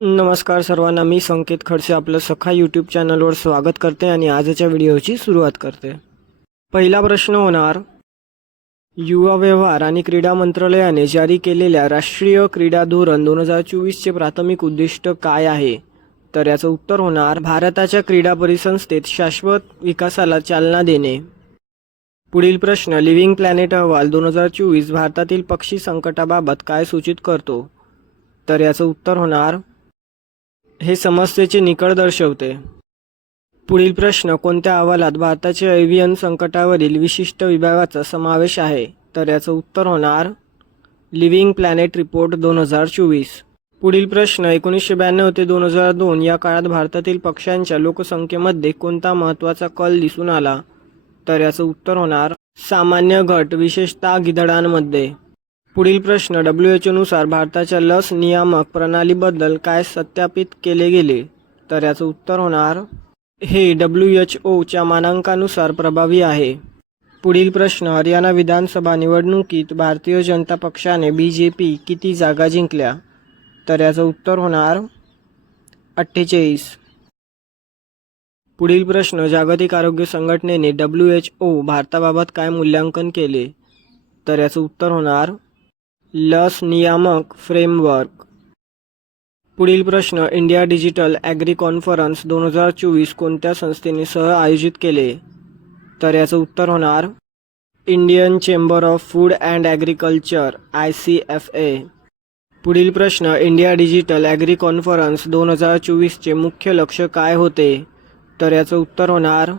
नमस्कार सर्वांना, मी संकेत खडसे आपलं सखा यूट्यूब चॅनलवर स्वागत करते आणि आजच्या व्हिडिओची सुरुवात करते. पहिला प्रश्न होणार, युवा व्यवहार आणि क्रीडा मंत्रालयाने जारी केलेल्या राष्ट्रीय क्रीडा धोरण 2024चे प्राथमिक उद्दिष्ट काय आहे? तर याचं उत्तर होणार, भारताच्या क्रीडा परिसंस्थेत शाश्वत विकासाला चालना देणे. पुढील प्रश्न, लिव्हिंग प्लॅनेट अहवाल 2024 भारतातील पक्षी संकटाबाबत काय सूचित करतो? तर याचं उत्तर होणार, हे समस्येचे निकष दर्शवते. पुढील प्रश्न, कोणत्या अहवालात भारताच्या एव्हियन संकटावरील विशिष्ट विभागाचा समावेश आहे? तर याचं उत्तर होणार, लिव्हिंग प्लॅनेट रिपोर्ट 2024. पुढील प्रश्न, 1992 ते 2002 या काळात भारतातील पक्ष्यांच्या लोकसंख्येमध्ये कोणता महत्त्वाचा कल दिसून आला? तर याचं उत्तर होणार, सामान्य घट, विशेषतः गिधडांमध्ये. पुढील प्रश्न, WHO नुसार भारताच्या लस नियामक प्रणालीबद्दल काय सत्यापित केले गेले? तर याचं उत्तर होणार, हे WHO मानांकानुसार प्रभावी आहे. पुढील प्रश्न, हरियाणा विधानसभा निवडणुकीत भारतीय जनता पक्षाने BJP किती जागा जिंकल्या? तर याचं उत्तर होणार, 48. पुढील प्रश्न, जागतिक आरोग्य संघटनेने WHO भारताबाबत काय मूल्यांकन केले? तर याचं उत्तर होणार, लस नियामक फ्रेमवर्क. पुढील प्रश्न, इंडिया डिजिटल ॲग्री कॉन्फरन्स 2024 कोणत्या संस्थेने सह आयोजित केले? तर याचं उत्तर होणार, Indian chamber of food and agriculture ICFA. पुढील प्रश्न, इंडिया डिजिटल ॲग्री कॉन्फरन्स 2024चे मुख्य लक्ष काय होते? तर याचं उत्तर होणार,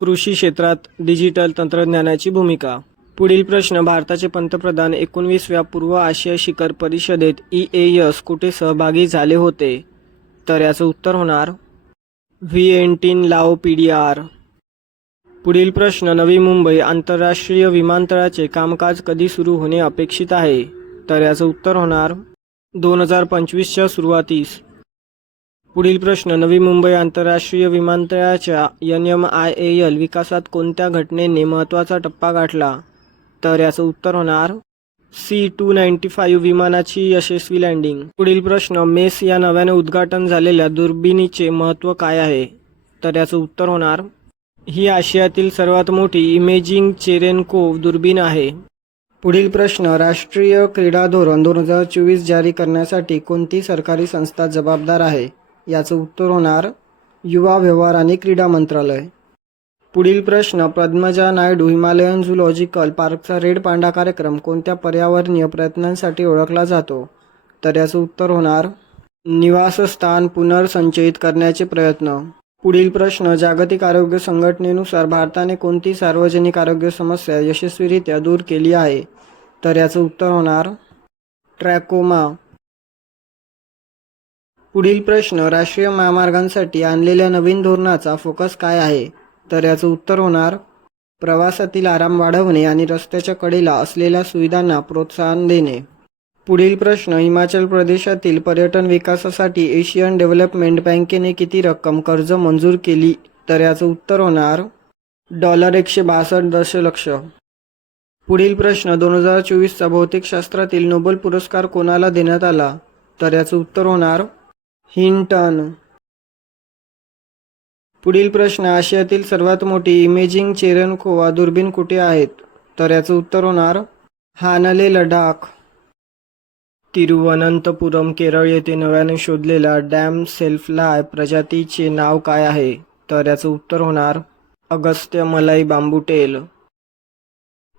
कृषी क्षेत्रात डिजिटल तंत्रज्ञानाची भूमिका. पुढील प्रश्न, भारताचे पंतप्रधान 19व्या पूर्व आशिया शिखर परिषदेत EAS कुठे सहभागी झाले होते? तर याचं उत्तर होणार, व्हिएन्टिन लाओ PDR. पुढील प्रश्न, नवी मुंबई आंतरराष्ट्रीय विमानतळाचे कामकाज कधी सुरू होणे अपेक्षित आहे? तर याचं उत्तर होणार, 2025च्या सुरुवातीस. पुढील प्रश्न, नवी मुंबई आंतरराष्ट्रीय विमानतळाच्या NMIAL विकासात कोणत्या घटनेने महत्त्वाचा टप्पा गाठला? तर याचं उत्तर होणार, C-295 विमानाची यशस्वी लँडिंग. पुढील प्रश्न, मेस या नव्याने उद्घाटन झालेल्या दुर्बिणीचे महत्त्व काय आहे? तर याचं उत्तर होणार, ही आशियातील सर्वात मोठी इमेजिंग चेरेनकोव्ह दुर्बीण आहे. पुढील प्रश्न, राष्ट्रीय क्रीडा धोरण 2024 जारी करण्यासाठी कोणती सरकारी संस्था जबाबदार आहे? याचं उत्तर होणार, युवा व्यवहार आणि क्रीडा मंत्रालय. पुढील प्रश्न, पद्मजा नायडू हिमालयन झूलॉजिकल पार्कचा रेड पांडा कार्यक्रम कोणत्या पर्यावरणीय प्रयत्नांसाठी ओळखला जातो? तर याचं उत्तर होणार, निवासस्थान पुनर्संचयित करण्याचे प्रयत्न. पुढील प्रश्न, जागतिक आरोग्य संघटनेनुसार भारताने कोणती सार्वजनिक आरोग्य समस्या यशस्वीरित्या दूर केली आहे? तर याचं उत्तर होणार, ट्रॅकोमा. पुढील प्रश्न, राष्ट्रीय महामार्गांसाठी आणलेल्या नवीन धोरणाचा फोकस काय आहे? तर याचं उत्तर होणार, प्रवासातील आराम वाढवणे आणि रस्त्याच्या कडेला असलेल्या सुविधांना प्रोत्साहन देणे. पुढील प्रश्न, हिमाचल प्रदेशातील पर्यटन विकासासाठी एशियन डेव्हलपमेंट बँकेने किती रक्कम कर्ज मंजूर केली? तर याचं उत्तर होणार, $162 दशलक्ष. पुढील प्रश्न, 2024चा भौतिकशास्त्रातील नोबेल पुरस्कार कोणाला देण्यात आला? तर याचं उत्तर होणार, हिंटन. पुढील प्रश्न, आशियातील सर्वात मोठी इमेजिंग चेरेनकोव्ह दुर्बीण कुठे आहेत? तर याचं उत्तर होणार, हानले, लडाख. तिरुवनंतपुरम, केरळ येथे नव्याने शोधलेल्या डॅम सेल्फ्लाय प्रजातीचे नाव काय आहे? तर याचं उत्तर होणार, अगस्त्यमलाई बांबूटेल.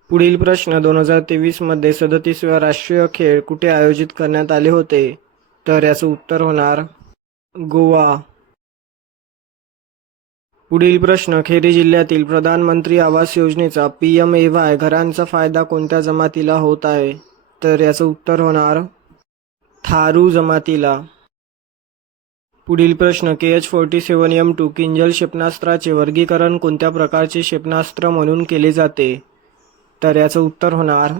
पुढील प्रश्न, 2023मध्ये 37व्या राष्ट्रीय खेळ कुठे आयोजित करण्यात आले होते? तर याचं उत्तर होणार, गोवा. पुढील प्रश्न, खेरी जिल्ह्यातील प्रधानमंत्री आवास योजनेचा PMAY घरांचा फायदा कोणत्या जमातीला होत आहे? तर याचं उत्तर होणार, थारू जमातीला. पुढील प्रश्न, KH-47M2 किंजल क्षेपणास्त्राचे वर्गीकरण कोणत्या प्रकारचे क्षेपणास्त्र म्हणून केले जाते? तर याचं उत्तर होणार,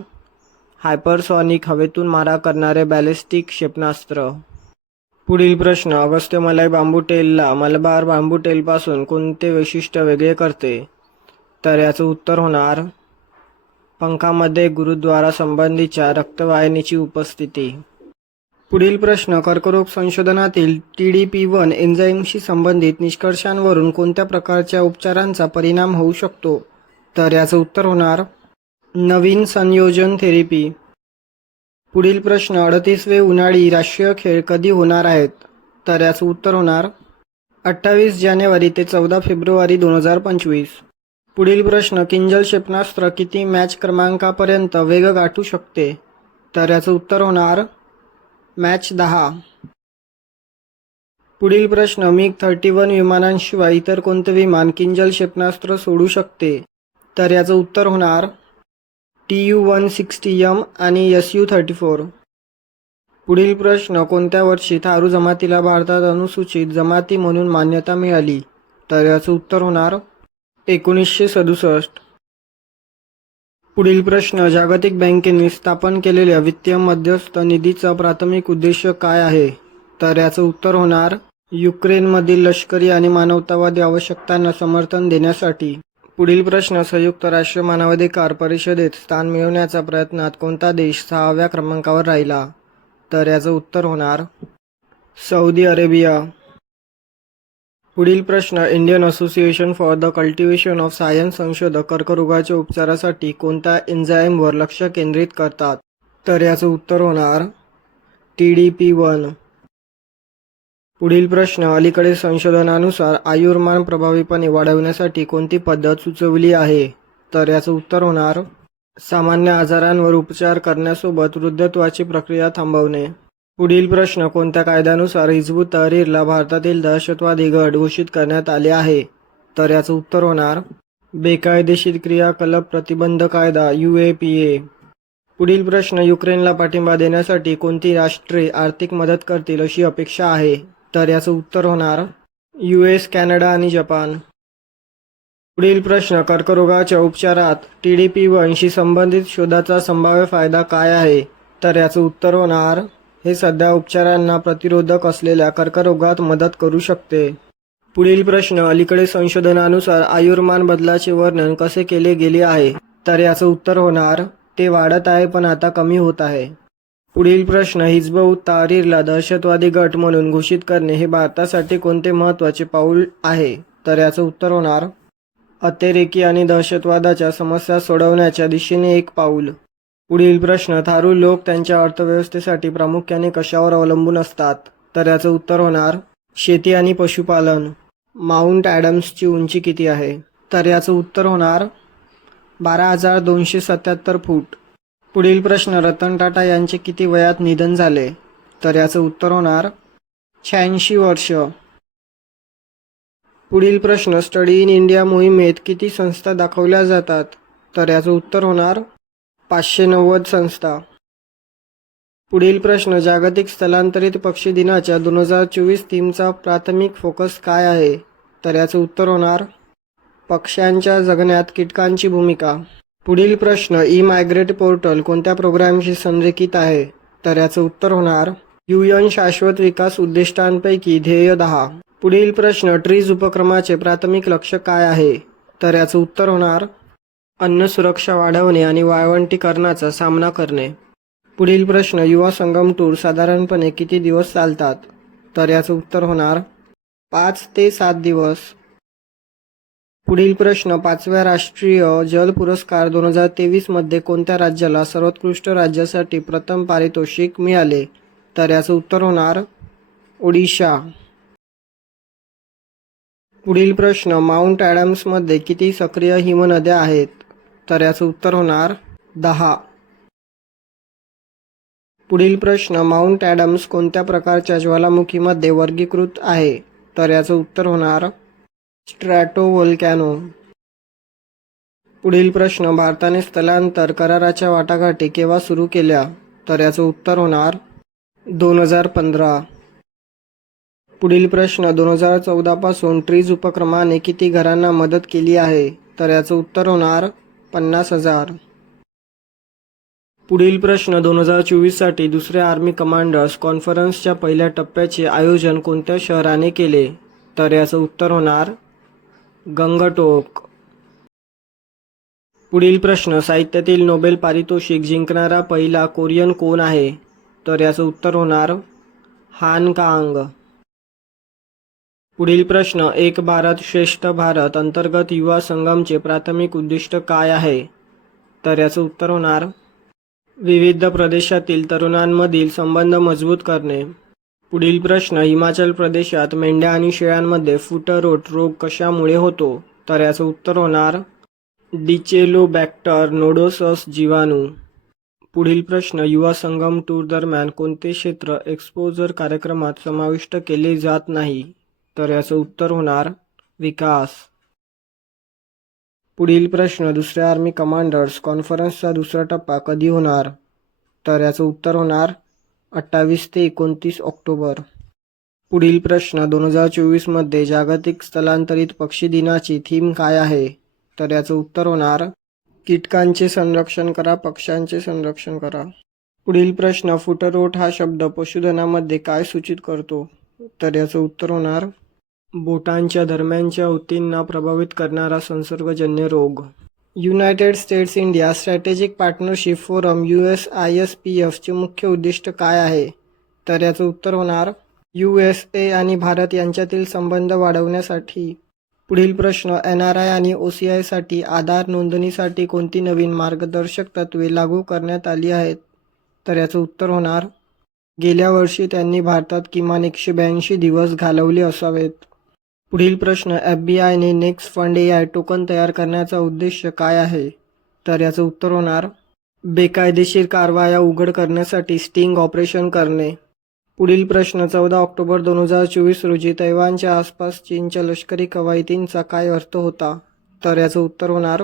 हायपरसॉनिक हवेतून मारा करणारे बॅलिस्टिक क्षेपणास्त्र. पुढील प्रश्न, अगस्त्यमलाई बांबूटेलला मलबार बांबूटेलपासून कोणते वैशिष्ट्य वेगळे करते? तर याचं उत्तर होणार, पंखामध्ये गुरुद्वारा संबंधीच्या रक्तवाहिनीची उपस्थिती. पुढील प्रश्न कर्करोग संशोधनातील TDP1 एन्झाईमशी संबंधित निष्कर्षांवरून कोणत्या प्रकारच्या उपचारांचा परिणाम होऊ शकतो? तर याचं उत्तर होणार नवीन संयोजन थेरपी. पुढील प्रश्न 38वे उन्हाळी राष्ट्रीय खेळ कधी होणार आहेत? तर याचं उत्तर होणार 28 जानेवारी ते 14 फेब्रुवारी 2025. पुढील प्रश्न किंजल क्षेपणास्त्र किती मॅच क्रमांकापर्यंत वेग गाठू शकते? तर याचं उत्तर होणार मॅच 10. पुढील प्रश्न MiG-31 विमानांशिवाय इतर कोणते विमान किंजल क्षेपणास्त्र सोडू शकते? तर याचं उत्तर होणार Tu-160M आणि Su-34. पुढील प्रश्न कोणत्या वर्षी थारू जमातीला भारतात अनुसूचित जमाती म्हणून मान्यता मिळाली? तर याचं उत्तर होणार 1967. पुढील प्रश्न जागतिक बँकेने स्थापन केलेल्या वित्तीय मध्यस्थ निधीचा प्राथमिक उद्देश काय आहे? तर याचं उत्तर होणार युक्रेनमधील लष्करी आणि मानवतावादी आवश्यकतांना समर्थन देण्यासाठी. पुढील प्रश्न संयुक्त राष्ट्र मानवाधिकार परिषदेत स्थान मिळवण्याच्या प्रयत्नात कोणता देश 6व्या क्रमांकावर राहिला? तर याचं उत्तर होणार सौदी अरेबिया. पुढील प्रश्न Indian association for the cultivation of science संशोधक कर्करोगाच्या उपचारासाठी कोणत्या एन्झाईमवर लक्ष केंद्रित करतात? तर याचं उत्तर होणार TDP1. पुढील प्रश्न अलीकडे संशोधनानुसार आयुर्मान प्रभावीपणे वाढवण्यासाठी कोणती पद्धत सुचवली आहे? तर याचं उत्तर होणार सामान्य आजारांवर उपचार करण्यासोबत वृद्धत्वाची प्रक्रिया थांबवणे. पुढील प्रश्न कोणत्या कायद्यानुसार हिजबुत तहरीरला भारतातील दहशतवादी गट घोषित करण्यात आले आहे? तर याचं उत्तर होणार बेकायदेशीर क्रियाकलाप प्रतिबंध कायदा UAPA. पुढील प्रश्न युक्रेनला पाठिंबा देण्यासाठी कोणती राष्ट्रे आर्थिक मदत करतील अशी अपेक्षा आहे? तर याचं उत्तर होणार US, कॅनडा आणि जपान. पुढील प्रश्न कर्करोगाच्या उपचारात TDP1 शी संबंधित शोधाचा संभाव्य फायदा काय आहे? तर याचं उत्तर होणार हे सध्या उपचारांना प्रतिरोधक असलेल्या कर्करोगात मदत करू शकते. पुढील प्रश्न अलीकडे संशोधनानुसार आयुर्मान बदलाचे वर्णन कसे केले गेले आहे? तर याचं उत्तर होणार ते वाढत आहे पण आता कमी होत आहे. पुढील प्रश्न हिजबुत तहरीरला दहशतवादी गट म्हणून घोषित करणे हे भारतासाठी कोणते महत्त्वाचे पाऊल आहे? तर याचं उत्तर होणार अतिरेकी आणि दहशतवादाच्या समस्या सोडवण्याच्या दिशेने एक पाऊल. पुढील प्रश्न थारू लोक त्यांच्या अर्थव्यवस्थेसाठी प्रामुख्याने कशावर अवलंबून असतात? तर याचं उत्तर होणार शेती आणि पशुपालन. माउंट ॲडम्सची उंची किती आहे? तर याचं उत्तर होणार 12,277 फूट. पुढील प्रश्न रतन टाटा यांचे किती वयात निधन झाले? तर याचं उत्तर होणार 86 वर्ष. पुढील प्रश्न स्टडी इन इंडिया मोहिमेत किती संस्था दाखवल्या जातात? तर याचं उत्तर होणार 590 संस्था. पुढील प्रश्न जागतिक स्थलांतरित पक्षी दिनाच्या 2024 थीमचा प्राथमिक फोकस काय आहे? तर याचं उत्तर होणार पक्ष्यांच्या जगण्यात कीटकांची भूमिका. पुढील प्रश्न ई-मायग्रेट पोर्टल कोणत्या प्रोग्रामशी संरेखित आहे? तर याचं उत्तर होणार UN शाश्वत विकास उद्दिष्टांपैकी ध्येय 10. पुढील प्रश्न ट्रीज उपक्रमाचे प्राथमिक लक्ष्य काय आहे? तर याचं उत्तर होणार अन्न सुरक्षा वाढवणे आणि वाळवंटीकरणाचा सामना करणे. पुढील प्रश्न युवा संगम टूर साधारणपणे किती दिवस चालतात? तर याचं उत्तर होणार 5 ते 7 दिवस. पुढील प्रश्न 5व्या राष्ट्रीय जल पुरस्कार 2023 मध्ये कोणत्या राज्याला सर्वोत्कृष्ट राज्यासाठी प्रथम पारितोषिक मिळाले? तर याचं उत्तर होणार ओडिशा. पुढील प्रश्न माउंट ॲडम्समध्ये किती सक्रिय हिमनद्या आहेत? तर याचं उत्तर होणार 10. पुढील प्रश्न माउंट ॲडम्स कोणत्या प्रकारच्या ज्वालामुखीमध्ये वर्गीकृत आहे? तर याचं उत्तर होणार स्ट्रॅटोव्होल्कॅनो. पुढील प्रश्न भारताने स्थलांतर कराराच्या वाटाघाटी केव्हा सुरू केल्या? तर याचं उत्तर होणार 2015. पुढील प्रश्न 2014 पासून ट्रीज उपक्रमाने किती घरांना मदत केली आहे? तर याचं उत्तर होणार 50,000. पुढील प्रश्न 2024 साठी दुसऱ्या आर्मी कमांडर्स कॉन्फरन्सच्या पहिल्या टप्प्याचे आयोजन कोणत्या शहराने केले? तर याचं उत्तर होणार गंगटोक. पुढील प्रश्न साहित्यातील नोबेल पारितोषिक जिंकणारा पहिला कोरियन कोण आहे? तर याचं उत्तर होणार हानकांग. पुढील प्रश्न, एक भारत श्रेष्ठ भारत अंतर्गत युवा संगमचे प्राथमिक उद्दिष्ट काय आहे? तर याचं उत्तर होणार विविध प्रदेशातील तरुणांमधील संबंध मजबूत करणे. पुढील प्रश्न, हिमाचल प्रदेशात मेंढ्या आणि शेळ्यांमध्ये फुटरोट रोग कशामुळे होतो? तर याचं उत्तर होणार डिचेलोबॅक्टर नोडोसस जीवाणू. पुढील प्रश्न, युवा संगम टूर दरम्यान कोणते क्षेत्र एक्सपोजर कार्यक्रमात समाविष्ट केले जात नाही? तर याचं उत्तर होणार विकास. पुढील प्रश्न, दुसऱ्या आर्मी कमांडर्स कॉन्फरन्सचा दुसरा टप्पा कधी होणार? तर याचं उत्तर होणार 28 ते 29 ऑक्टोबर. पुढील प्रश्न, 2024 मध्ये जागतिक स्थलांतरित पक्षी दिनाची थीम काय आहे? तर याचं उत्तर होणार कीटकांचे संरक्षण करा, पक्ष्यांचे संरक्षण करा. पुढील प्रश्न, फुटरोट हा शब्द पशुधनामध्ये काय सूचित करतो? तर याचं उत्तर होणार बोटांच्या दरम्यानच्या ऊतींना प्रभावित करणारा संसर्गजन्य रोग. United states India strategic partnership forum USISPF चे मुख्य उद्दिष्ट काय आहे? तर याचं उत्तर होणार USA आणि भारत यांच्यातील संबंध वाढवण्यासाठी. पुढील प्रश्न, NRI आणि OCI साठी आधार नोंदणीसाठी कोणती नवीन मार्गदर्शक तत्त्वे लागू करण्यात आली आहेत? तर याचं उत्तर होणार गेल्या वर्षी त्यांनी भारतात किमान 182 दिवस घालवले असावेत. पुढील प्रश्न, FBI ने नेक्स्ट फंड AI टोकन तयार करण्याचा उद्देश काय आहे? तर याचं उत्तर होणार बेकायदेशीर कारवाया उघड करण्यासाठी स्टिंग ऑपरेशन करणे. पुढील प्रश्न, 14 ऑक्टोबर 2024 रोजी तैवानच्या आसपास चीनच्या लष्करी कवायतींचा काय अर्थ होता? तर याचं उत्तर होणार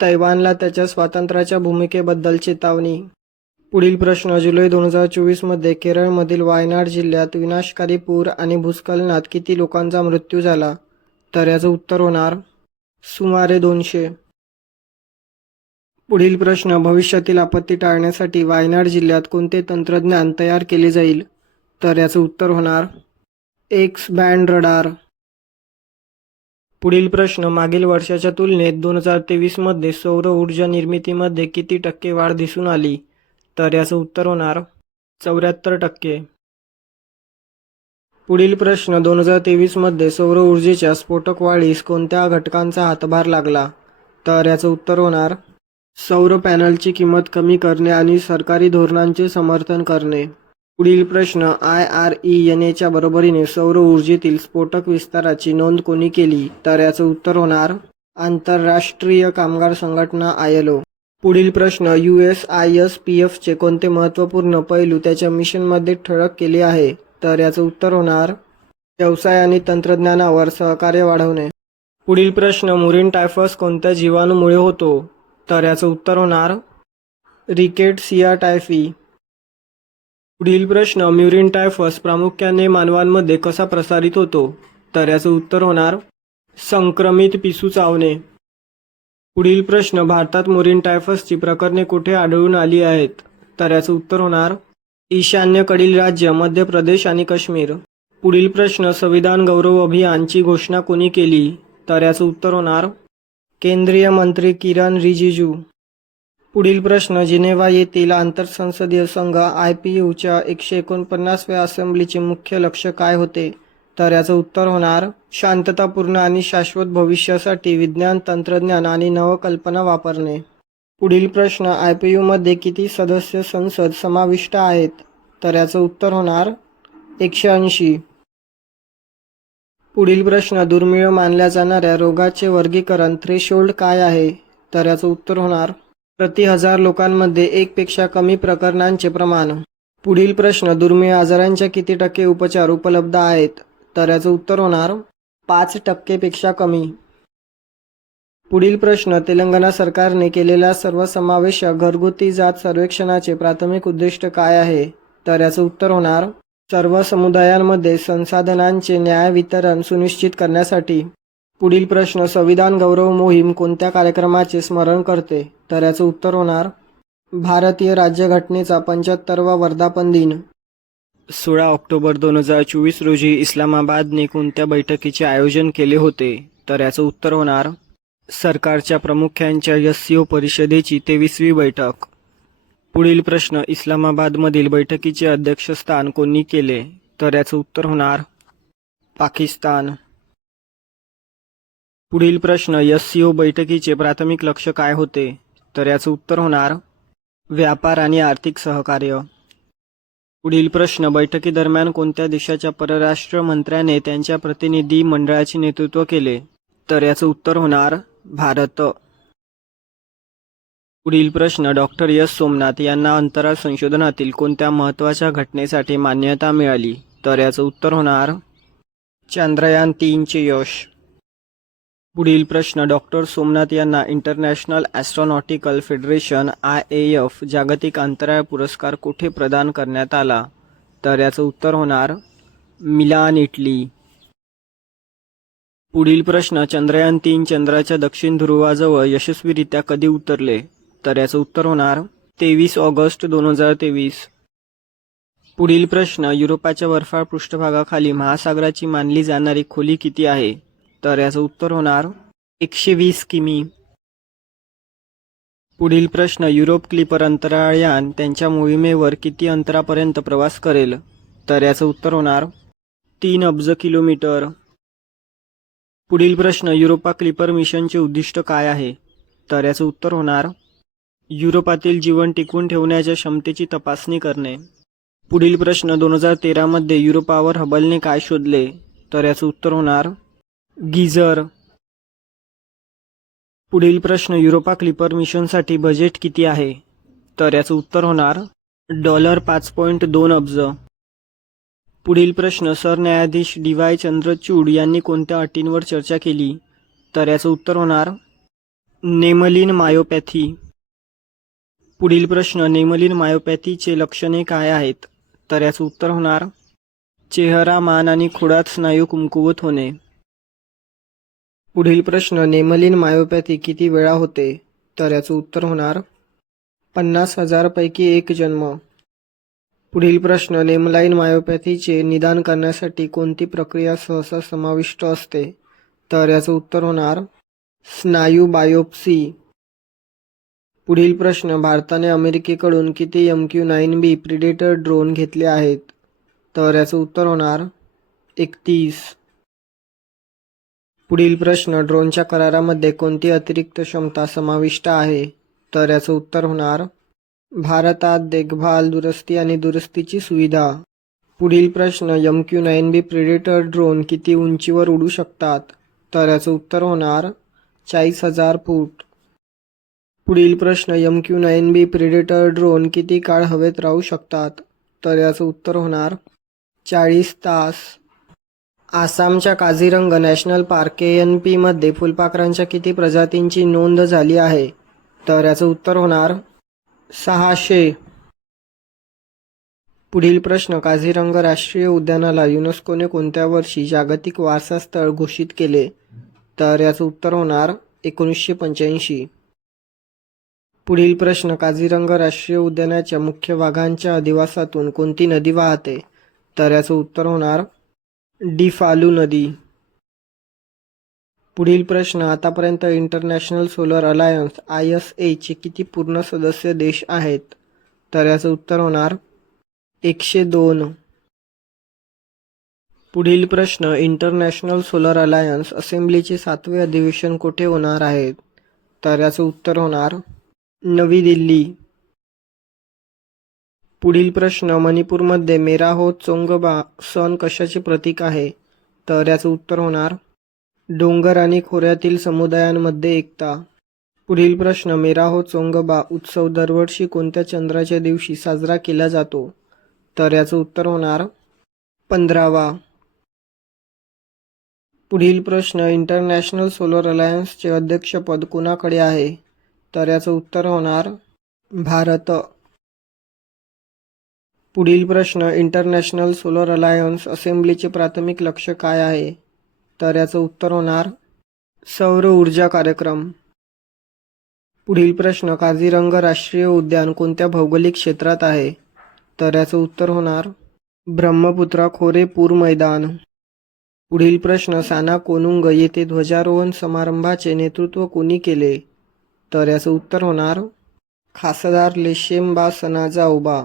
तैवानला त्याच्या स्वातंत्र्याच्या भूमिकेबद्दल चेतावणी. पुढील प्रश्न, जुलै 2024 मध्ये केरळमधील वायनाड जिल्ह्यात विनाशकारी पूर आणि भूस्खलनात किती लोकांचा मृत्यू झाला? तर याचं उत्तर होणार सुमारे 200. पुढील प्रश्न, भविष्यातील आपत्ती टाळण्यासाठी वायनाड जिल्ह्यात कोणते तंत्रज्ञान तयार केले जाईल? तर याचं उत्तर होणार एक्स बँड रडार. पुढील प्रश्न, मागील वर्षाच्या तुलनेत 2023 मध्ये सौर ऊर्जा निर्मितीमध्ये किती टक्के वाढ दिसून आली? तर याचं उत्तर होणार 74%. पुढील प्रश्न, 2023 मध्ये सौर ऊर्जेच्या स्फोटक वाढीस कोणत्या घटकांचा हातभार लागला? तर याचं उत्तर होणार सौर पॅनलची किंमत कमी करणे आणि सरकारी धोरणांचे समर्थन करणे. पुढील प्रश्न, IRENA च्या बरोबरीने सौर ऊर्जेतील स्फोटक विस्ताराची नोंद कोणी केली? तर याचं उत्तर होणार आंतरराष्ट्रीय कामगार संघटना ILO. पुढील प्रश्न, USISPF चे कोणते महत्त्वपूर्ण पैलू त्याच्या मिशनमध्ये ठळक केले आहे? तर याचं उत्तर होणार व्यवसाय आणि तंत्रज्ञानावर सहकार्य वाढवणे. पुढील प्रश्न, मुरीन टायफस कोणत्या जीवाणूमुळे होतो? तर याचं उत्तर होणार रिकेट्सिया टायफी. पुढील प्रश्न, म्युरिन टायफस प्रामुख्याने मानवांमध्ये कसा प्रसारित होतो? तर याचं उत्तर होणार संक्रमित पिसू चावणे. पुढील प्रश्न, भारतात मुरीन टायफसची प्रकरणे कुठे आढळून आली आहेत? तर याचं उत्तर होणार ईशान्येकडील राज्य मध्य प्रदेश आणि काश्मीर. पुढील प्रश्न, संविधान गौरव अभियानची घोषणा कोणी केली? तर याचं उत्तर होणार केंद्रीय मंत्री किरण रिजिजू. पुढील प्रश्न, जिनेव्हा येथील आंतरसंसदीय संघ IPUच्या 149व्या असेंब्लीचे मुख्य लक्ष्य काय होते? तर याचं उत्तर होणार शांततापूर्ण आणि शाश्वत भविष्यासाठी विज्ञान, तंत्रज्ञान आणि नवकल्पना वापरणे. पुढील प्रश्न, IPU मध्ये किती सदस्य संसद समाविष्ट आहेत? तर याचं उत्तर होणार 180. पुढील प्रश्न, दुर्मिळ मानल्या जाणाऱ्या रोगाचे वर्गीकरण थ्रेशोल्ड काय आहे? तर याचं उत्तर होणार प्रति 1000 लोकांमध्ये 1 पेक्षा कमी प्रकरणांचे प्रमाण. पुढील प्रश्न, दुर्मिळ आजारांच्या किती टक्के उपचार उपलब्ध आहेत? तर याचं उत्तर होणार 5% पेक्षा कमी. पुढील प्रश्न, तेलंगणा सरकारने केलेल्या सर्वसमावेशक घरगुती जात सर्वेक्षणाचे प्राथमिक उद्दिष्ट काय आहे? तर याचं उत्तर होणार सर्व समुदायांमध्ये संसाधनांचे न्याय वितरण सुनिश्चित करण्यासाठी. पुढील प्रश्न, संविधान गौरव मोहीम कोणत्या कार्यक्रमाचे स्मरण करते? तर याचं उत्तर होणार भारतीय राज्यघटनेचा 75वा वर्धापन दिन. 16 ऑक्टोबर 2024 रोजी इस्लामाबादने कोणत्या बैठकीचे आयोजन केले होते? तर याचं उत्तर होणार सरकारच्या प्रमुखांच्या SCO परिषदेची 23वी बैठक. पुढील प्रश्न, इस्लामाबादमधील बैठकीचे अध्यक्षस्थान कोणी केले? तर याचं उत्तर होणार पाकिस्तान. पुढील प्रश्न, SCO बैठकीचे प्राथमिक लक्ष्य काय होते? तर याचं उत्तर होणार व्यापार आणि आर्थिक सहकार्य. पुढील प्रश्न, बैठकीदरम्यान कोणत्या देशाच्या परराष्ट्र मंत्र्याने त्यांच्या प्रतिनिधी मंडळाचे नेतृत्व केले? तर याचं उत्तर होणार भारत. पुढील प्रश्न, डॉक्टर एस सोमनाथ यांना अंतराळ संशोधनातील कोणत्या महत्त्वाच्या घटनेसाठी मान्यता मिळाली? तर याचं उत्तर होणार चांद्रयान 3चे यश. पुढील प्रश्न, डॉक्टर सोमनाथ यांना इंटरनॅशनल ॲस्ट्रॉनॉटिकल फेडरेशन IAF जागतिक अंतराळ पुरस्कार कुठे प्रदान करण्यात आला? तर याचं उत्तर होणार मिलान, इटली. पुढील प्रश्न, चंद्रयान 3 चंद्राच्या दक्षिण ध्रुवाजवळ यशस्वीरित्या कधी उतरले? तर याचं उत्तर होणार 23 ऑगस्ट 2023. पुढील प्रश्न, युरोपाच्या बर्फाळ पृष्ठभागाखाली महासागराची मानली जाणारी खोली किती आहे? तर याचं उत्तर होणार 120 किमी. पुढील प्रश्न, युरोप क्लिपर अंतराळयान त्यांच्या मोहिमेवर किती अंतरापर्यंत प्रवास करेल? तर याचं उत्तर होणार 3 अब्ज किलोमीटर. पुढील प्रश्न, युरोपा क्लिपर मिशनचे उद्दिष्ट काय आहे? तर याचं उत्तर होणार युरोपातील जीवन टिकवून ठेवण्याच्या क्षमतेची तपासणी करणे. पुढील प्रश्न, 2013 मध्ये युरोपावर हबलने काय शोधले? तर याचं उत्तर होणार गीझर. पुढील प्रश्न, युरोपा क्लिपर मिशनसाठी बजेट किती आहे? तर याचं उत्तर होणार $5.2 अब्ज. पुढील प्रश्न, सरन्यायाधीश DY चंद्रचूड यांनी कोणत्या अटींवर चर्चा केली? तर याचं उत्तर होणार नेमलिन मायोपॅथी. पुढील प्रश्न, नेमलिन मायोपॅथीचे लक्षणे काय आहेत? तर याचं उत्तर होणार चेहरा, मान आणि खोडात स्नायू कमकुवत होणे. पुढील प्रश्न, नेमलिन मायोपॅथी किती वेळा होते? तर याचं उत्तर होणार 50,000 पैकी 1 जन्म. पुढील प्रश्न, नेमलाइन मायोपॅथीचे निदान करण्यासाठी कोणती प्रक्रिया सहसा समाविष्ट असते? तर याचं उत्तर होणार स्नायू बायोप्सी. पुढील प्रश्न, भारताने अमेरिकेकडून किती MQ-9B प्रिडेटर ड्रोन घेतले आहेत? तर याचं उत्तर होणार 31. पुढील प्रश्न, ड्रोनच्या करारामध्ये कोणती अतिरिक्त क्षमता समाविष्ट आहे? तर याचं उत्तर होणार भारतात देखभाल, दुरुस्ती आणि दुरुस्तीची सुविधा. पुढील प्रश्न, MQ-9B प्रिडेटर ड्रोन किती उंचीवर उडू शकतात? तर याचं उत्तर होणार 40,000 फूट. पुढील प्रश्न, MQ-9B प्रिडेटर ड्रोन किती काळ हवेत राहू शकतात? तर याचं उत्तर होणार 40 तास. आसामच्या काझीरंगा नॅशनल पार्क KNP मध्ये फुलपाखरांच्या किती प्रजातींची नोंद झाली आहे? तर याचं उत्तर होणार 600. पुढील प्रश्न, काझीरंगा राष्ट्रीय उद्यानाला युनेस्कोने कोणत्या वर्षी जागतिक वारसा स्थळ घोषित केले? तर याचं उत्तर होणार 1985. पुढील प्रश्न, काझीरंगा राष्ट्रीय उद्यानाच्या मुख्य वाघांच्या अधिवासातून कोणती नदी वाहते? तर याचं उत्तर होणार डिफालू नदी. पुढील प्रश्न, आतापर्यंत इंटरनॅशनल सोलर अलायन्स ISA चे किती पूर्ण सदस्य देश आहेत? तर याचं उत्तर होणार 102. पुढील प्रश्न, इंटरनॅशनल सोलर अलायन्स असेंब्लीचे 7वे अधिवेशन कुठे होणार आहे? तर याचं उत्तर होणार नवी दिल्ली. पुढील प्रश्न, मणिपूरमध्ये मेरा हो चोंगबा सण कशाचे प्रतीक आहे? तर याचं उत्तर होणार डोंगर आणि खोऱ्यातील समुदायांमध्ये एकता. पुढील प्रश्न, मेरा हो चोंगबा उत्सव दरवर्षी कोणत्या चंद्राच्या दिवशी साजरा केला जातो? तर याचं उत्तर होणार 15वा. पुढील प्रश्न, इंटरनॅशनल सोलर अलायन्सचे अध्यक्षपद कोणाकडे आहे? तर याचं उत्तर होणार भारत. पुढील प्रश्न, इंटरनॅशनल सोलर अलायन्स असेंब्लीचे प्राथमिक लक्ष्य काय आहे? तर याचं उत्तर होणार सौर ऊर्जा कार्यक्रम. पुढील प्रश्न, काझीरंगा राष्ट्रीय उद्यान कोणत्या भौगोलिक क्षेत्रात आहे? तर याचं उत्तर होणार ब्रह्मपुत्रा खोरे पूर मैदान. पुढील प्रश्न, साना कोनुंग येथे ध्वजारोहण समारंभाचे नेतृत्व कोणी केले? तर याचं उत्तर होणार खासदार लेशेंबा सनाजा उभा.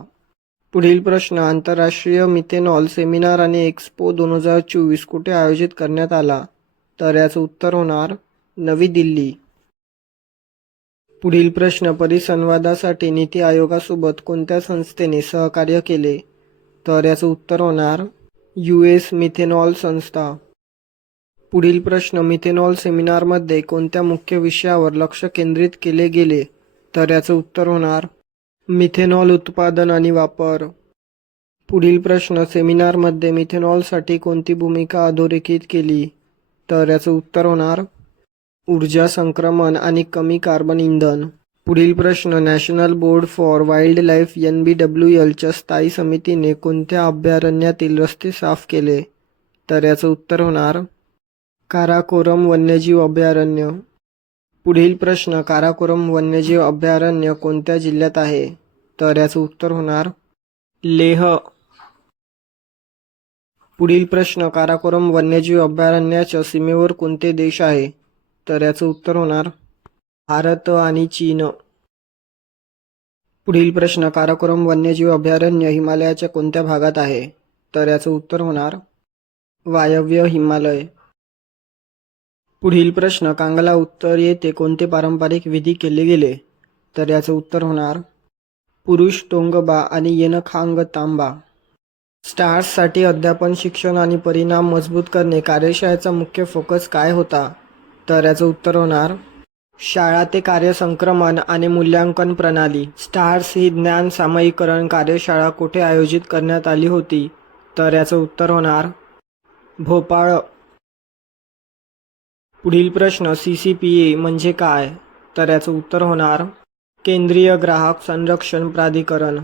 पुढील प्रश्न, आंतरराष्ट्रीय मिथेनॉल सेमिनार आणि एक्स्पो 2024 कुठे आयोजित करण्यात आला? तर याचं उत्तर होणार नवी दिल्ली. पुढील प्रश्न, परिसंवादासाठी नीती आयोगासोबत कोणत्या संस्थेने सहकार्य केले? तर याचं उत्तर होणार US मिथेनॉल संस्था. पुढील प्रश्न, मिथेनॉल सेमिनारमध्ये कोणत्या मुख्य विषयावर लक्ष केंद्रित केले गेले? तर याचं उत्तर होणार मिथेनॉल उत्पादन आणि वापर. पुढील प्रश्न, सेमिनारमध्ये मिथेनॉलसाठी कोणती भूमिका अधोरेखित केली? तर याचं उत्तर होणार ऊर्जा संक्रमण आणि कमी कार्बन इंधन. पुढील प्रश्न, national board for wild life NBWL च्या स्थायी समितीने कोणत्या अभयारण्यातील रस्ते साफ केले? तर याचं उत्तर होणार काराकोरम वन्यजीव अभयारण्य. पुढील प्रश्न, काराकोरम वन्यजीव अभयारण्य कोणत्या जिल्ह्यात आहे? तर याचं उत्तर होणार लेह. पुढील प्रश्न, काराकोरम वन्यजीव अभयारण्याच्या सीमेवर कोणते देश आहे? तर याचं उत्तर होणार भारत आणि चीन. पुढील प्रश्न, काराकोरम वन्यजीव अभयारण्य हिमालयाच्या कोणत्या भागात आहे? तर याचं उत्तर होणार वायव्य हिमालय. पुढील प्रश्न, कांगला उत्तर येथे कोणते पारंपरिक विधी केले गेले? तर याचं उत्तर होणार पुरुष तोंगबा आणि येनखांग तांबा. स्टार्ससाठी अध्यापन, शिक्षण आणि परिणाम मजबूत करणे कार्यशाळेचा मुख्य फोकस काय होता? तर याचं उत्तर होणार शाळा ते कार्य संक्रमण आणि मूल्यांकन प्रणाली. स्टार्स ही ज्ञान सामायिकरण कार्यशाळा कुठे आयोजित करण्यात आली होती? तर याचं उत्तर होणार भोपाळ. पुढील प्रश्न, CCPA म्हणजे काय? तर याचं उत्तर होणार केंद्रीय ग्राहक संरक्षण प्राधिकरण.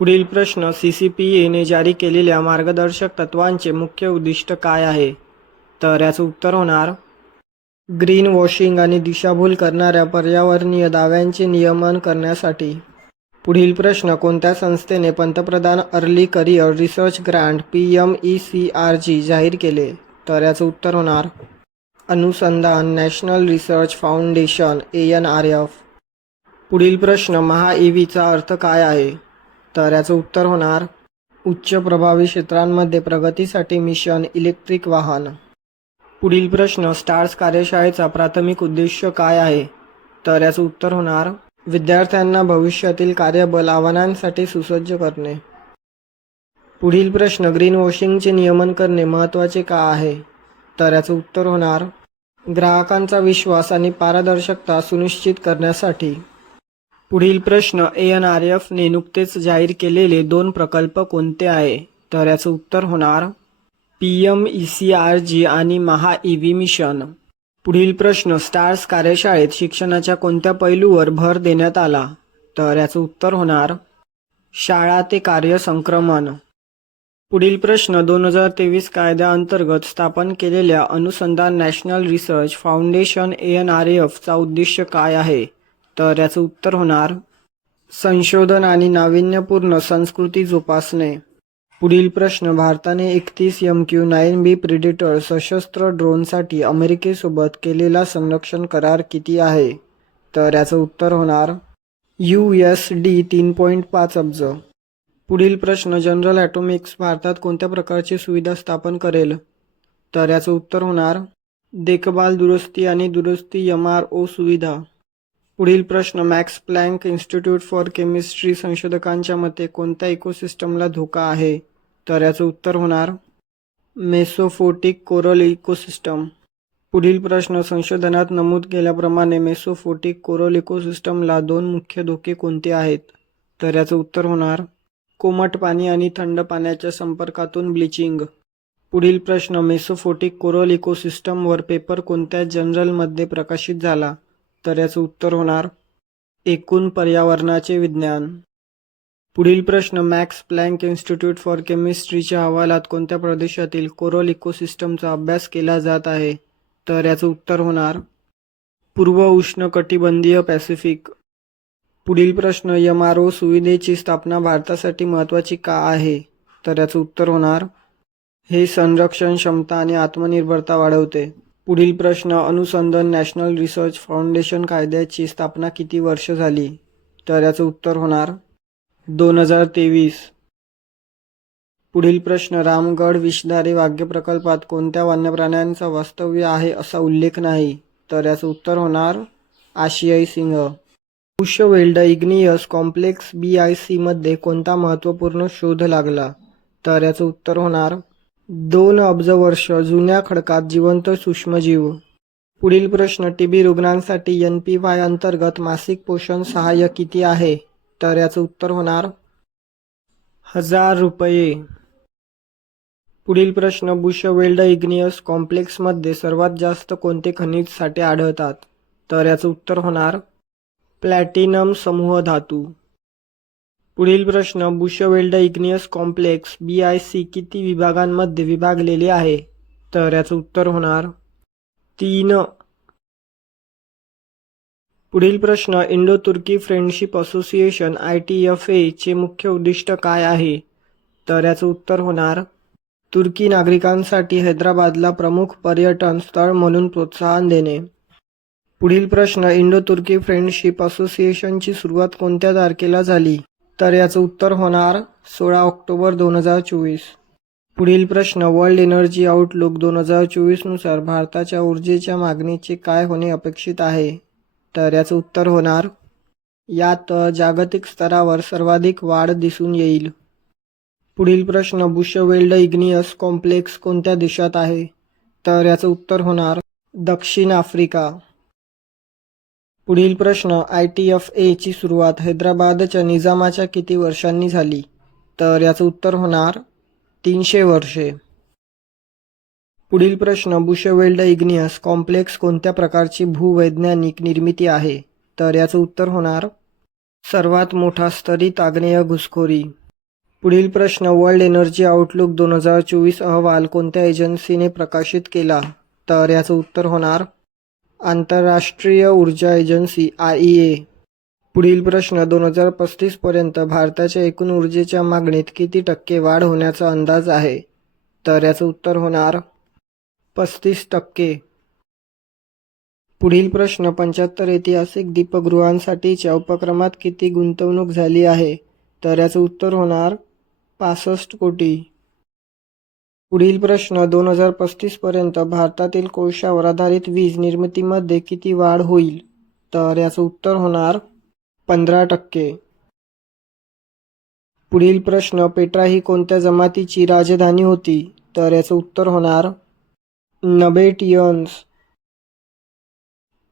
पुढील प्रश्न, CCPA ने जारी केलेल्या मार्गदर्शक तत्त्वांचे मुख्य उद्दिष्ट काय आहे? तर याचं उत्तर होणार ग्रीन वॉशिंग आणि दिशाभूल करणाऱ्या पर्यावरणीय दाव्यांचे नियमन करण्यासाठी. पुढील प्रश्न, कोणत्या संस्थेने पंतप्रधान early career research Grant PMECRG जाहीर केले? तर याचं उत्तर होणार अनुसंधान नॅशनल रिसर्च फाउंडेशन ANRF. पुढील प्रश्न, महा-EVचा अर्थ काय आहे? तर याचं उत्तर होणार उच्च प्रभावी क्षेत्रांमध्ये प्रगतीसाठी मिशन इलेक्ट्रिक वाहन. पुढील प्रश्न, स्टार्स कार्यशाळेचा प्राथमिक उद्देश काय आहे? तर याचं उत्तर होणार विद्यार्थ्यांना भविष्यातील कार्यबल आव्हानांसाठी सुसज्ज करणे. पुढील प्रश्न, ग्रीन वॉशिंगचे नियमन करणे महत्त्वाचे का आहे? तर याचं उत्तर होणार ग्राहकांचा विश्वास आणि पारदर्शकता सुनिश्चित करण्यासाठी. पुढील प्रश्न, ANRF ने नुकतेच जाहीर केलेले 2 प्रकल्प कोणते आहे? तर याचं उत्तर होणार PMECRG आणि महा-EV मिशन. पुढील प्रश्न, स्टार्स कार्यशाळेत शिक्षणाच्या कोणत्या पैलूवर भर देण्यात आला? तर याचं उत्तर होणार शाळा ते कार्य संक्रमण. पुढील प्रश्न, 2023 कायद्याअंतर्गत स्थापन केलेल्या अनुसंधान नॅशनल रिसर्च फाउंडेशन ANRF चा उद्दिष्ट काय आहे? तर याचं उत्तर होणार संशोधन आणि नाविन्यपूर्ण संस्कृती जोपासणे. पुढील प्रश्न, भारताने 31 MQ-9B प्रेडेटर सशस्त्र ड्रोनसाठी अमेरिकेसोबत केलेला संरक्षण करार किती आहे? तर याचं उत्तर होणार USD 3.5 अब्ज. पुढील प्रश्न, जनरल ॲटॉमिक्स भारतात कोणत्या प्रकारची सुविधा स्थापन करेल? तर याचं उत्तर होणार देखभाल, दुरुस्ती आणि दुरुस्ती MRO सुविधा. पुढील प्रश्न, max plank institute for chemistry संशोधकांच्या मते कोणत्या इकोसिस्टमला धोका आहे? तर याचं उत्तर होणार मेसोफोटिक कोरल इकोसिस्टम. पुढील प्रश्न, संशोधनात नमूद केल्याप्रमाणे मेसोफोटिक कोरल इकोसिस्टमला 2 मुख्य धोके कोणते आहेत? तर याचं उत्तर होणार कोमट पाणी आणि थंड पाण्याच्या संपर्कातून ब्लिचिंग. पुढील प्रश्न, मेसोफोटिक कोरल इकोसिस्टमवर पेपर कोणत्या जर्नलमध्ये प्रकाशित झाला? तर याचं उत्तर होणार एकूण पर्यावरणाचे विज्ञान. पुढील प्रश्न, मॅक्स प्लँक इन्स्टिट्यूट फॉर केमिस्ट्रीच्या अहवालात कोणत्या प्रदेशातील कोरल इकोसिस्टमचा अभ्यास केला जात आहे? तर याचं उत्तर होणार पूर्व उष्णकटिबंधीय पॅसिफिक. पुढील प्रश्न, MRO सुविधेची स्थापना भारतासाठी महत्त्वाची का आहे? तर याचं उत्तर होणार हे संरक्षण क्षमता आणि आत्मनिर्भरता वाढवते. पुढील प्रश्न, अनुसंधान नॅशनल रिसर्च फाउंडेशन कायद्याची स्थापना किती वर्ष झाली? तर याचं उत्तर होणार 2023. पुढील प्रश्न, रामगड विषधारी वाघ्य प्रकल्पात कोणत्या वन्य प्राण्यांचा वास्तव्य आहे असा उल्लेख नाही, तर याचं उत्तर होणार आशियाई सिंह. बुशवेल्ड इग्नियस कॉम्प्लेक्स BIC मध्ये कोणता महत्त्वपूर्ण शोध लागला, तर याचं उत्तर होणार 2 अब्ज वर्ष जुन्या खडकात जिवंत सूक्ष्मजीव. पुढील प्रश्न, TB रुग्णांसाठी NPY अंतर्गत मासिक पोषण सहाय्य किती आहे, तर याचं उत्तर होणार 1000 रुपये. पुढील प्रश्न, बुशवेल्ड इग्नियस कॉम्प्लेक्समध्ये सर्वात जास्त कोणते खनिज साठे आढळतात, तर याचं उत्तर होणार प्लॅटिनम समूह धातू. पुढील प्रश्न, बुशवेल्ड इग्नियस कॉम्प्लेक्स BIC किती विभागांमध्ये विभागलेले आहे, तर याचं उत्तर होणार 3. पुढील प्रश्न, इंडो तुर्की फ्रेंडशिप असोसिएशन ITFA चे मुख्य उद्दिष्ट काय आहे, तर याचं उत्तर होणार तुर्की नागरिकांसाठी हैदराबादला प्रमुख पर्यटन स्थळ म्हणून प्रोत्साहन देणे. पुढील प्रश्न, इंडो तुर्की फ्रेंडशिप असोसिएशनची सुरुवात कोणत्या तारखेला झाली, तर याचं उत्तर होणार 16 ऑक्टोबर 2024. पुढील प्रश्न, वर्ल्ड एनर्जी आउटलुक 2024 नुसार भारताच्या ऊर्जेच्या मागणीचे काय होणे अपेक्षित आहे, तर याचं उत्तर होणार यात जागतिक स्तरावर सर्वाधिक वाढ दिसून येईल. पुढील प्रश्न, बुशवेल्ड इग्नियस कॉम्प्लेक्स कोणत्या देशात आहे, तर याचं उत्तर होणार दक्षिण आफ्रिका. पुढील प्रश्न, ITFA ची सुरुवात हैदराबादच्या निजामाच्या किती वर्षांनी झाली, तर याचं उत्तर होणार 300 वर्षे. पुढील प्रश्न, बुशवेल्ड इग्नियस कॉम्प्लेक्स कोणत्या प्रकारची भूवैज्ञानिक निर्मिती आहे, तर याचं उत्तर होणार सर्वात मोठा स्तरित आग्नेय घुसखोरी. पुढील प्रश्न, वर्ल्ड एनर्जी आउटलुक 2024 अहवाल कोणत्या एजन्सीने प्रकाशित केला, तर याचं उत्तर होणार आंतरराष्ट्रीय ऊर्जा एजन्सी IEA. पुढील प्रश्न, 2035 पर्यंत भारताच्या एकूण ऊर्जेच्या मागणीत किती टक्के वाढ होण्याचा अंदाज आहे, तर याचं उत्तर होणार 35%. पुढील प्रश्न, 75 ऐतिहासिक दीपगृहांसाठीच्या उपक्रमात किती गुंतवणूक झाली आहे, तर याचं उत्तर होणार 65 कोटी. पुढील प्रश्न, 2035 पर्यंत भारतातील कोळशावर आधारित वीज निर्मितीमध्ये किती वाढ होईल, तर याचं उत्तर होणार 15%. पुढील प्रश्न, पेट्रा ही कोणत्या जमातीची राजधानी होती, तर याचं उत्तर होणार नबेटियन्स.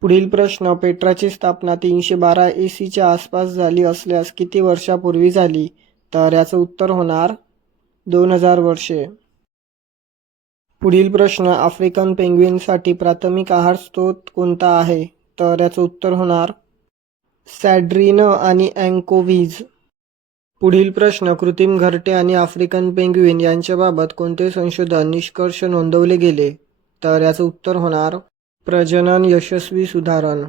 पुढील प्रश्न, पेट्राची स्थापना 312 ACच्या आसपास झाली असल्यास किती वर्षापूर्वी झाली, तर याचं उत्तर होणार 2000 वर्षे. पुढील प्रश्न, आफ्रिकन पेंग्विनसाठी प्राथमिक आहार स्रोत कोणता आहे, तर याचं उत्तर होणार सॅड्रिन आणि अँकोव्हिज. पुढील प्रश्न, कृत्रिम घरटे आणि आफ्रिकन पेंग्विन यांच्याबाबत कोणते संशोधन निष्कर्ष नोंदवले गेले, तर याचं उत्तर होणार प्रजनन यशस्वी सुधारण.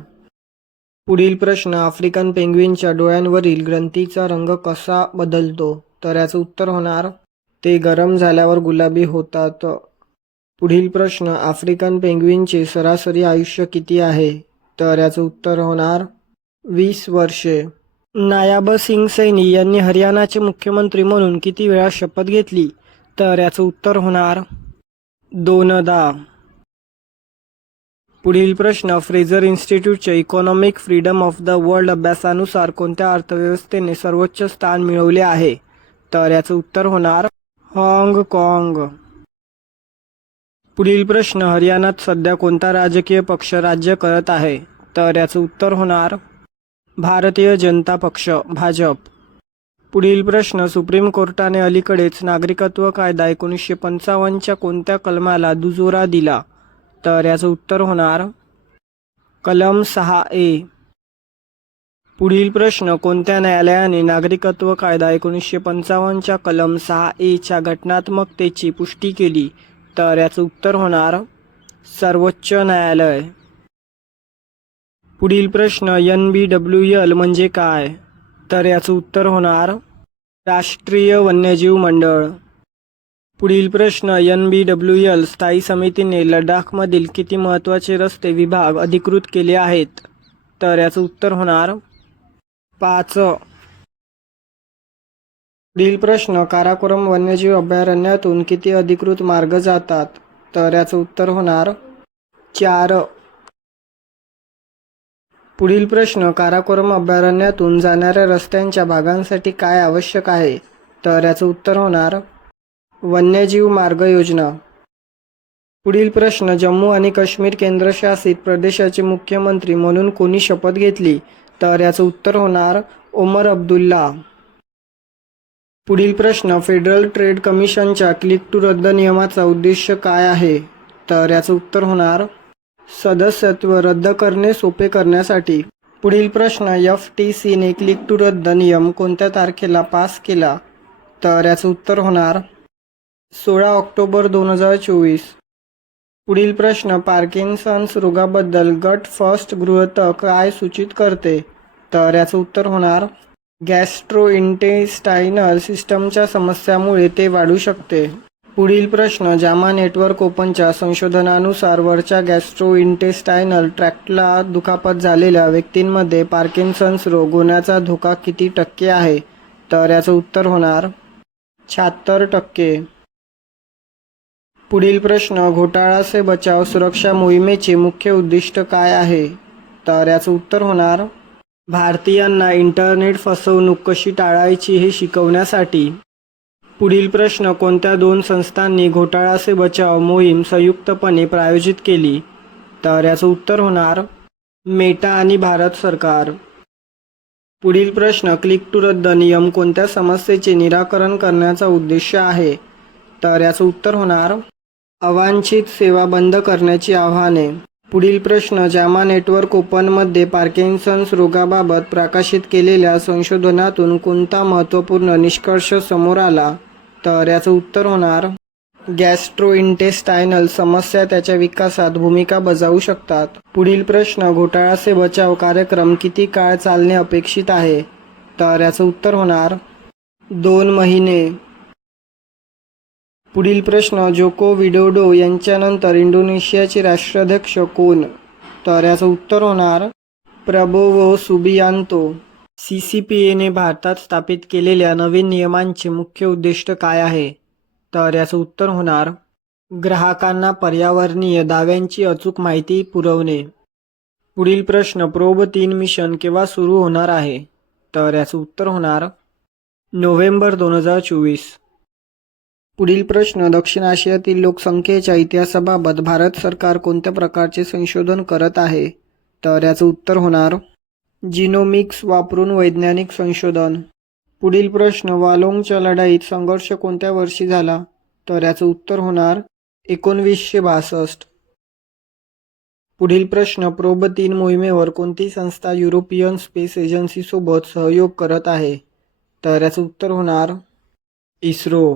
पुढील प्रश्न, आफ्रिकन पेंग्विनच्या डोळ्यांवरील ग्रंथीचा रंग कसा बदलतो, तर याचं उत्तर होणार ते गरम झाल्यावर गुलाबी होतात. पुढील प्रश्न, आफ्रिकन पेंग्विनचे सरासरी आयुष्य किती आहे, तर याचं उत्तर होणार 20 वर्षे. नायाब सिंग सैनी यांनी हरियाणाचे मुख्यमंत्री म्हणून किती वेळा शपथ घेतली, तर याचं उत्तर होणार 2दा. पुढील प्रश्न, फ्रेझर इन्स्टिट्यूटच्या economic freedom of the world अभ्यासानुसार कोणत्या अर्थव्यवस्थेने सर्वोच्च स्थान मिळवले आहे, तर याचं उत्तर होणार हाँगकाँग. पुढील प्रश्न, हरियाणात सध्या कोणता राजकीय पक्ष राज्य करत आहे, तर याचं उत्तर होणार भारतीय जनता पक्ष भाजप. पुढील प्रश्न, सुप्रीम कोर्टाने अलीकडेच नागरिकत्व कायदा 1955च्या कोणत्या कलमाला दुजोरा दिला, तर याचं उत्तर होणार कलम 6A. पुढील प्रश्न, कोणत्या न्यायालयाने नागरिकत्व कायदा 1955च्या कलम 6A च्या घटनात्मकतेची पुष्टी केली, तर याचं उत्तर होणार सर्वोच्च न्यायालय. पुढील प्रश्न, NBWL म्हणजे काय, तर याचं उत्तर होणार राष्ट्रीय वन्यजीव मंडळ. पुढील प्रश्न, NBWL स्थायी समितीने लडाखमधील किती महत्त्वाचे रस्ते विभाग अधिकृत केले आहेत, तर याचं उत्तर होणार 5. पुढील प्रश्न, काराकोरम वन्यजीव अभयारण्यातून किती अधिकृत मार्ग जातात? तर याचं उत्तर होणार 4. पुढील प्रश्न, काराकोरम अभयारण्यातून जाणाऱ्या रस्त्यांच्या भागांसाठी काय आवश्यक आहे? तर याचं उत्तर होणार वन्यजीव मार्ग योजना. पुढील प्रश्न, जम्मू आणि काश्मीर केंद्रशासित प्रदेशाचे मुख्यमंत्री म्हणून कोणी शपथ घेतली? तर याचं उत्तर होणार ओमर अब्दुल्ला. पुढील प्रश्न, फेडरल ट्रेड कमिशनच्या क्लिक टू रद्द नियमाचा उद्देश काय आहे? तर याचं उत्तर होणार सदस्यत्व रद्द करणे सोपे करण्यासाठी. पुढील प्रश्न, FTCने क्लिक टू रद्द नियम कोणत्या तारखेला पास केला? तर याचं उत्तर होणार 16 ऑक्टोबर 2024. पुढील प्रश्न, पार्किन्सन्स रोगाबद्दल गट फर्स्ट गृहीतक काय सूचित करते? तर याचं उत्तर होणार गॅस्ट्रोइंटेस्टायनल सिस्टमच्या समस्यामुळे ते वाढू शकते. पुढील प्रश्न, जामा नेटवर्क ओपनच्या संशोधनानुसार वरच्या गॅस्ट्रोइंटेस्टायनल ट्रॅक्टला दुखापत झालेल्या व्यक्तींमध्ये पार्किन्सन्स रोग होण्याचा धोका किती टक्के आहे? तर याचं उत्तर होणार 76%. पुढील प्रश्न, घोटाळा से बचाव सुरक्षा मोहिमेचे मुख्य उद्दिष्ट काय आहे? तर याचं उत्तर होणार भारतीयांना इंटरनेट फसवणूक कशी टाळायची हे शिकवण्यासाठी. पुढील प्रश्न, कोणत्या 2 संस्थांनी घोटाळा से बचाव मोहीम संयुक्तपणे प्रायोजित केली? तर याचं उत्तर होणार मेटा आणि भारत सरकार. पुढील प्रश्न, क्लिक टू रद्द नियम कोणत्या समस्येचे निराकरण करण्याचा उद्देश आहे? तर याचं उत्तर होणार अवांछित सेवा बंद करण्याची आव्हाने. पुढील प्रश्न, जामा नेटवर्क ओपनमध्ये पार्किन्सन्स रोगाबाबत प्रकाशित केलेल्या संशोधनातून कोणता महत्त्वपूर्ण निष्कर्ष समोर आला? तर याचं उत्तर होणार गॅस्ट्रोइंटेस्टायनल समस्या त्याच्या विकासात भूमिका बजावू शकतात. पुढील प्रश्न, घोटाळा से बचाव कार्यक्रम किती काळ चालणे अपेक्षित आहे? तर याचं उत्तर होणार 2 महिने. पुढील प्रश्न, जोको विडोडो यांच्यानंतर इंडोनेशियाचे राष्ट्राध्यक्ष कोण? तर याचं उत्तर होणार प्रबोवो सुबियांतो. CCPAने भारतात स्थापित केलेल्या नवीन नियमांचे मुख्य उद्दिष्ट काय आहे? तर याचं उत्तर होणार ग्राहकांना पर्यावरणीय दाव्यांची अचूक माहिती पुरवणे. पुढील प्रश्न, प्रोब 3 मिशन केव्हा सुरू होणार आहे? तर याचं उत्तर होणार नोव्हेंबर 2024. पुढील प्रश्न, दक्षिण आशियातील लोकसंख्येच्या इतिहासाबाबत भारत सरकार कोणत्या प्रकारचे संशोधन करत आहे? तर याचं उत्तर होणार जिनोमिक्स वापरून वैज्ञानिक संशोधन. पुढील प्रश्न, वालोंगच्या लढाईत संघर्ष कोणत्या वर्षी झाला? तर याचं उत्तर होणार 1962. पुढील प्रश्न, प्रोब 3 मोहिमेवर कोणती संस्था युरोपियन स्पेस एजन्सीसोबत सहयोग करत आहे? तर याचं उत्तर होणार इस्रो.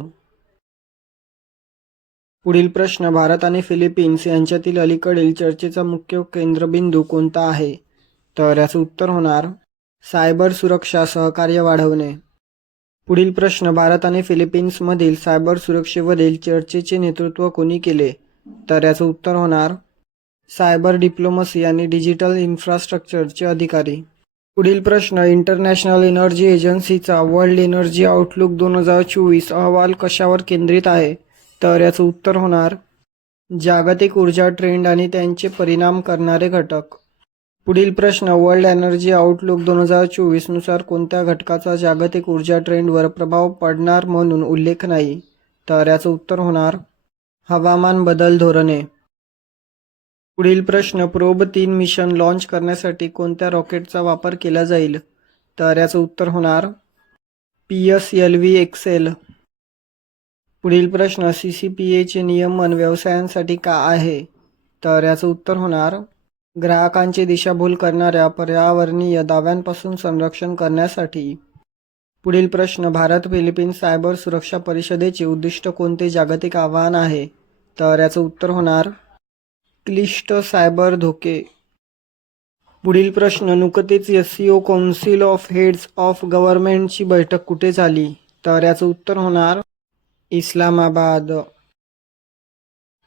पुढील प्रश्न, भारत आणि फिलिपिन्स यांच्यातील अलीकडील चर्चेचा मुख्य केंद्रबिंदू कोणता आहे? तर याचं उत्तर होणार सायबर सुरक्षा सहकार्य वाढवणे. पुढील प्रश्न, भारत आणि फिलिपिन्समधील सायबर सुरक्षेवरील चर्चेचे नेतृत्व कोणी केले? तर याचं उत्तर होणार सायबर डिप्लोमसी आणि डिजिटल इन्फ्रास्ट्रक्चरचे अधिकारी. पुढील प्रश्न, इंटरनॅशनल एनर्जी एजन्सीचा वर्ल्ड एनर्जी आउटलुक 2024 अहवाल कशावर केंद्रित आहे? तर याचं उत्तर होणार जागतिक ऊर्जा ट्रेंड आणि त्यांचे परिणाम करणारे घटक. पुढील प्रश्न, वर्ल्ड एनर्जी आउटलुक 2024 नुसार कोणत्या घटकाचा जागतिक ऊर्जा ट्रेंडवर प्रभाव पडणार म्हणून उल्लेख नाही? तर याचं उत्तर होणार हवामान बदल धोरणे. पुढील प्रश्न, प्रोब 3 मिशन लॉन्च करण्यासाठी कोणत्या रॉकेटचा वापर केला जाईल? तर याचं उत्तर होणार PSLV XL. पुढील प्रश्न, CCPAचे नियमन व्यवसायांसाठी का आहे? तर याचं उत्तर होणार ग्राहकांची दिशाभूल करणाऱ्या पर्यावरणीय दाव्यांपासून संरक्षण करण्यासाठी. पुढील प्रश्न, भारत फिलिपिन्स सायबर सुरक्षा परिषदेचे उद्दिष्ट कोणते जागतिक आव्हान आहे? तर याचं उत्तर होणार क्लिष्ट सायबर धोके. पुढील प्रश्न, नुकतेच SCO council of heads of गव्हर्नमेंटची बैठक कुठे झाली? तर याचं उत्तर होणार इस्लामाबाद.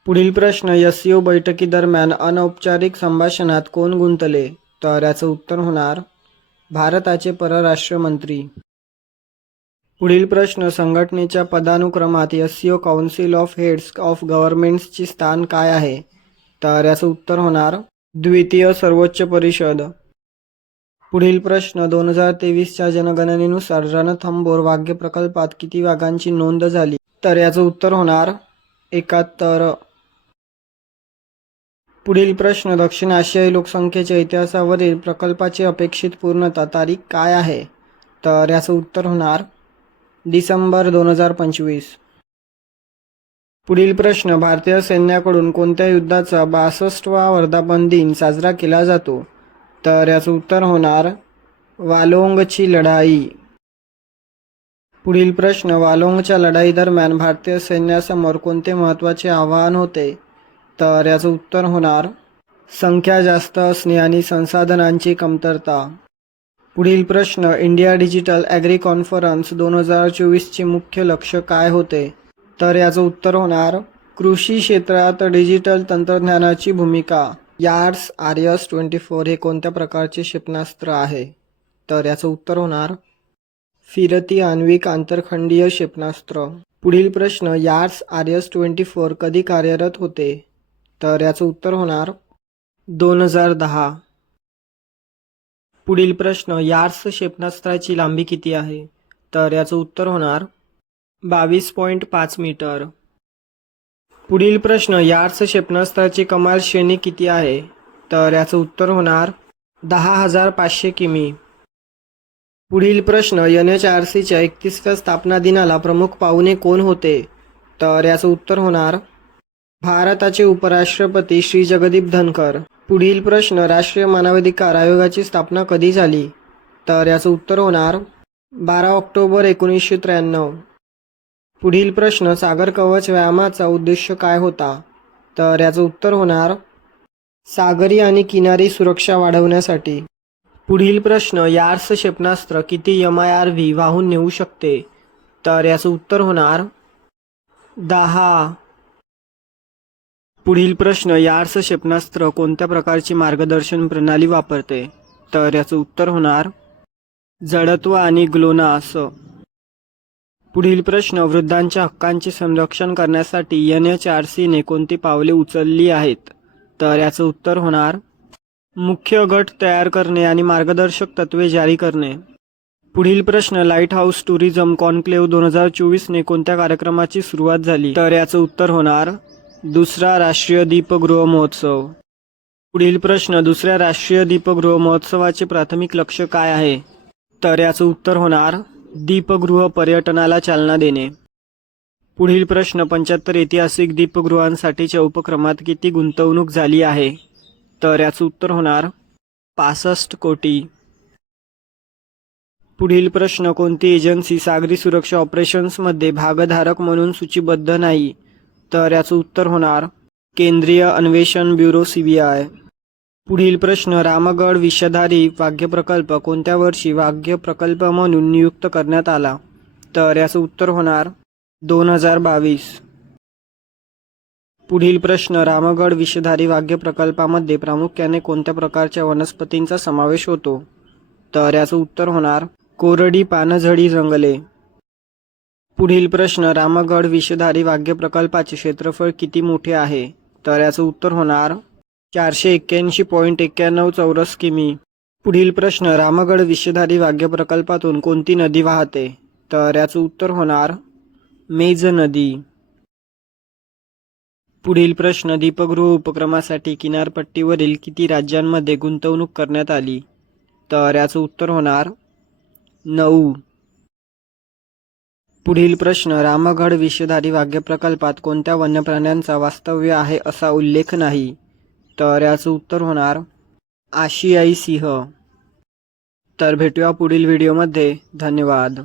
पुढील प्रश्न, SCO बैठकीदरम्यान अनौपचारिक संभाषणात कोण गुंतले? तर याचं उत्तर होणार भारताचे परराष्ट्र मंत्री. पुढील प्रश्न, संघटनेच्या पदानुक्रमात SCO council of heads of गव्हर्नमेंट्सचे स्थान काय आहे? तर याचं उत्तर होणार द्वितीय सर्वोच्च परिषद. पुढील प्रश्न, 2023च्या जनगणनेनुसार रणथंबोर व्याघ्र प्रकल्पात किती वाघांची नोंद झाली? तर याचं उत्तर होणार 71. पुढील प्रश्न, दक्षिण आशियाई लोकसंख्येच्या इतिहासावरील प्रकल्पाची अपेक्षित पूर्णता तारीख काय आहे? तर याचं उत्तर होणार डिसेंबर 2025. पुढील प्रश्न, भारतीय सैन्याकडून कोणत्या युद्धाचा 62वा वर्धापन दिन साजरा केला जातो? तर याचं उत्तर होणार वालोंगची लढाई. पुढील प्रश्न, वालोंगच्या लढाई दरम्यान भारतीय सैन्यासमोर कोणते महत्त्वाचे आव्हान होते? तर याचं उत्तर होणार संख्या जास्त असणे आणि संसाधनांची कमतरता. पुढील प्रश्न, इंडिया डिजिटल ॲग्री कॉन्फरन्स 2024चे मुख्य लक्ष्य काय होते? तर याचं उत्तर होणार कृषी क्षेत्रात डिजिटल तंत्रज्ञानाची भूमिका. यार्ड्स RS-24 हे कोणत्या प्रकारचे क्षेपणास्त्र आहे? तर याचं उत्तर होणार फिरती आण्विक आंतरखंडीय क्षेपणास्त्र. पुढील प्रश्न, यार्ड्स RS-24 कधी कार्यरत होते? तर याचं उत्तर होणार 2010. पुढील प्रश्न, यार्ड्स क्षेपणास्त्राची लांबी किती आहे? तर याचं उत्तर होणार 22.5 मीटर. पुढील प्रश्न, यार्ड्स क्षेपणास्त्राची कमाल श्रेणी किती आहे? तर याचं उत्तर होणार 10,500 किमी. पुढील प्रश्न, NHRCच्या 31व्या स्थापना दिनाला प्रमुख पाहुणे कोण होते? तर याचं उत्तर होणार भारताचे उपराष्ट्रपती श्री जगदीप धनखर. पुढील प्रश्न, राष्ट्रीय मानवाधिकार आयोगाची स्थापना कधी झाली? तर याचं उत्तर होणार 12 ऑक्टोबर 1993. पुढील प्रश्न, सागर कवच व्यायामाचा उद्देश काय होता? तर याचं उत्तर होणार सागरी आणि किनारी सुरक्षा वाढवण्यासाठी. पुढील प्रश्न, यार्ड्स क्षेपणास्त्र किती MIRV वाहून नेऊ शकते? तर याचं उत्तर होणार 10. पुढील प्रश्न, यार्ड्स क्षेपणास्त्र कोणत्या प्रकारची मार्गदर्शन प्रणाली वापरते? तर याचं उत्तर होणार जडत्व आणि ग्लोनास. पुढील प्रश्न, वृद्धांच्या हक्कांचे संरक्षण करण्यासाठी NHRCने कोणती पावले उचलली आहेत? तर याचं उत्तर होणार मुख्य गट तयार करणे आणि मार्गदर्शक तत्त्वे जारी करणे. पुढील प्रश्न, लाईट हाऊस टुरिझम कॉन्क्लेव्ह 2024ने कोणत्या कार्यक्रमाची सुरुवात झाली? तर याचं उत्तर होणार दुसरा राष्ट्रीय दीपगृह महोत्सव. पुढील प्रश्न, दुसऱ्या राष्ट्रीय दीपगृह महोत्सवाचे प्राथमिक लक्ष्य काय आहे? तर याचं उत्तर होणार दीपगृह पर्यटनाला चालना देणे. पुढील प्रश्न, 75 ऐतिहासिक दीपगृहांसाठीच्या उपक्रमात किती गुंतवणूक झाली आहे? तर याचं उत्तर होणार 65 कोटी. पुढील प्रश्न, कोणती एजन्सी सागरी सुरक्षा ऑपरेशन्समध्ये भागधारक म्हणून सूचीबद्ध नाही? तर याचं उत्तर होणार केंद्रीय अन्वेषण ब्युरो CBI. पुढील प्रश्न, रामगड विषधारी व्याघ्र प्रकल्प कोणत्या वर्षी व्याघ्र प्रकल्प म्हणून नियुक्त करण्यात आला? तर याचं उत्तर होणार 2022. पुढील प्रश्न, रामगड विषधारी व्याघ्र प्रकल्पामध्ये प्रामुख्याने कोणत्या प्रकारच्या वनस्पतींचा समावेश होतो? तर याचं उत्तर होणार कोरडी पानझडी जंगले. पुढील प्रश्न, रामगड विषधारी व्याघ्र प्रकल्पाचे क्षेत्रफळ किती मोठे आहे? तर याचं उत्तर होणार 481.91 चौरस किमी. पुढील प्रश्न, रामगड विषधारी व्याघ्र प्रकल्पातून कोणती नदी वाहते? तर याचं उत्तर होणार मेज नदी. पुढील प्रश्न, दीपगृह उपक्रमासाठी किनारपट्टीवरील किती राज्यांमध्ये गुंतवणूक करण्यात आली? तर याचं उत्तर होणार 9. पुढील प्रश्न, रामगड विषधारी व्याघ्र प्रकल्पात कोणत्या वन्यप्राण्यांचा वास्तव्य आहे असा उल्लेख नाही? तर याचं उत्तर होणार आशियाई सिंह. तर भेटूया पुढील व्हिडिओमध्ये. धन्यवाद.